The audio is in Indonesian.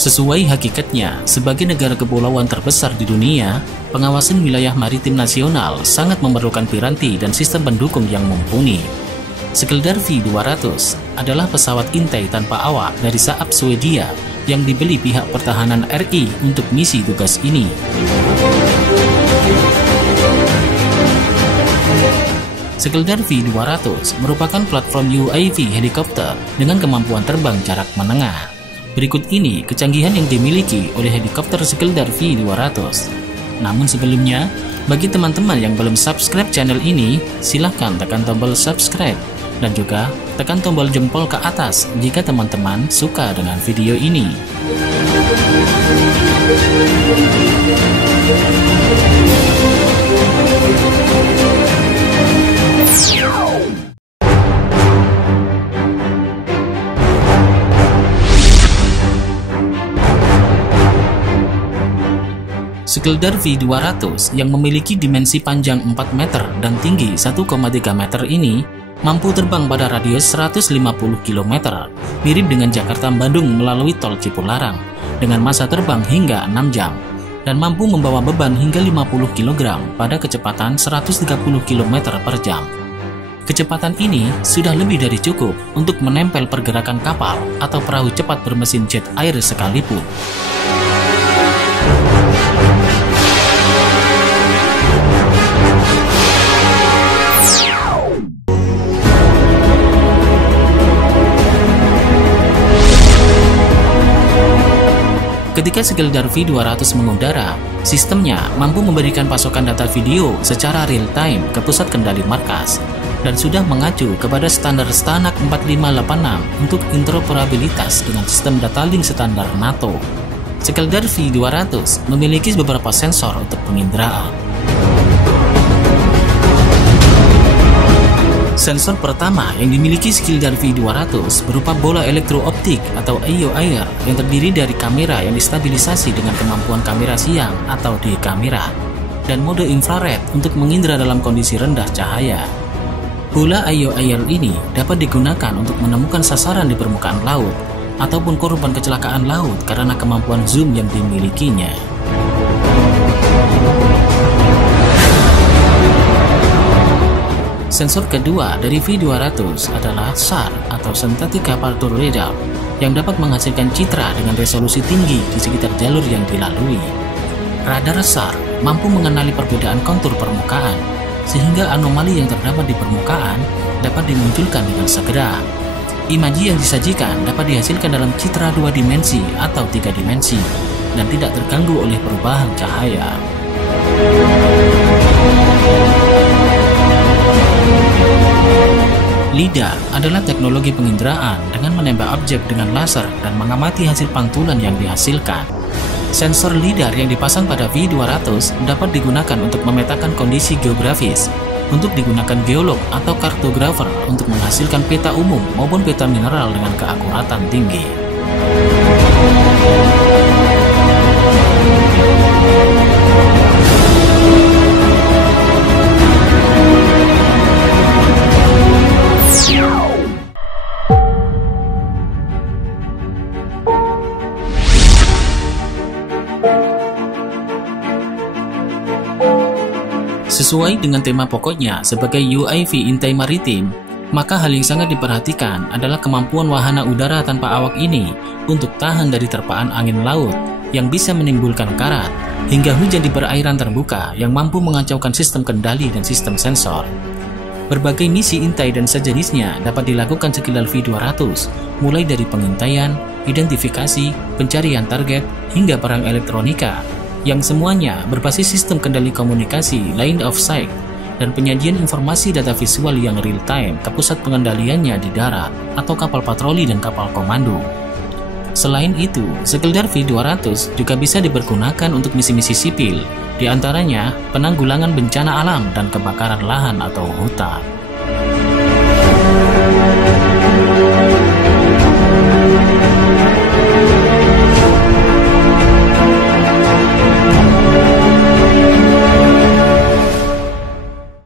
Sesuai hakikatnya, sebagai negara kepulauan terbesar di dunia, pengawasan wilayah maritim nasional sangat memerlukan piranti dan sistem pendukung yang mumpuni. Sekeldar V200 adalah pesawat intai tanpa awak dari Saab Swedia yang dibeli pihak pertahanan RI untuk misi tugas ini. Sekeldar V200 merupakan platform UAV helikopter dengan kemampuan terbang jarak menengah. Berikut ini kecanggihan yang dimiliki oleh helikopter Sekeldar V200. Namun sebelumnya, bagi teman-teman yang belum subscribe channel ini, silahkan tekan tombol subscribe dan juga tekan tombol jempol ke atas jika teman-teman suka dengan video ini. Sekeldar V200 yang memiliki dimensi panjang 4 meter dan tinggi 1,3 meter ini mampu terbang pada radius 150 km, mirip dengan Jakarta-Bandung melalui tol Cipularang, dengan masa terbang hingga 6 jam, dan mampu membawa beban hingga 50 kg pada kecepatan 130 km per jam. Kecepatan ini sudah lebih dari cukup untuk menempel pergerakan kapal atau perahu cepat bermesin jet air sekalipun. Ketika Sekeldar V200 mengudara, sistemnya mampu memberikan pasokan data video secara real-time ke pusat kendali markas dan sudah mengacu kepada standar STANAG 4586 untuk interoperabilitas dengan sistem data link standar NATO. Sekeldar V200 memiliki beberapa sensor untuk penginderaan. Sensor pertama yang dimiliki Sekeldar V200 berupa bola elektrooptik atau AIR yang terdiri dari kamera yang distabilisasi dengan kemampuan kamera siang atau day kamera dan mode infrared untuk mengindra dalam kondisi rendah cahaya. Bola AIR ini dapat digunakan untuk menemukan sasaran di permukaan laut ataupun korban kecelakaan laut karena kemampuan zoom yang dimilikinya. Sensor kedua dari V200 adalah SAR atau Synthetic Aperture Radar yang dapat menghasilkan citra dengan resolusi tinggi di sekitar jalur yang dilalui. Radar SAR mampu mengenali perbedaan kontur permukaan sehingga anomali yang terdapat di permukaan dapat dimunculkan dengan segera. Imaji yang disajikan dapat dihasilkan dalam citra 2 dimensi atau 3 dimensi dan tidak terganggu oleh perubahan cahaya. LiDAR adalah teknologi penginderaan dengan menembak objek dengan laser dan mengamati hasil pantulan yang dihasilkan. Sensor LiDAR yang dipasang pada V200 dapat digunakan untuk memetakan kondisi geografis, untuk digunakan geolog atau kartografer untuk menghasilkan peta umum maupun peta mineral dengan keakuratan tinggi. Sesuai dengan tema pokoknya sebagai UAV intai maritim, maka hal yang sangat diperhatikan adalah kemampuan wahana udara tanpa awak ini untuk tahan dari terpaan angin laut yang bisa menimbulkan karat, hingga hujan di perairan terbuka yang mampu mengacaukan sistem kendali dan sistem sensor. Berbagai misi intai dan sejenisnya dapat dilakukan Sekeldar V200, mulai dari pengintaian, identifikasi, pencarian target, hingga perang elektronika, yang semuanya berbasis sistem kendali komunikasi line of sight dan penyajian informasi data visual yang real-time ke pusat pengendaliannya di darat atau kapal patroli dan kapal komando. Selain itu, Sekeldar V200 juga bisa dipergunakan untuk misi-misi sipil, di antaranya penanggulangan bencana alam dan kebakaran lahan atau hutan.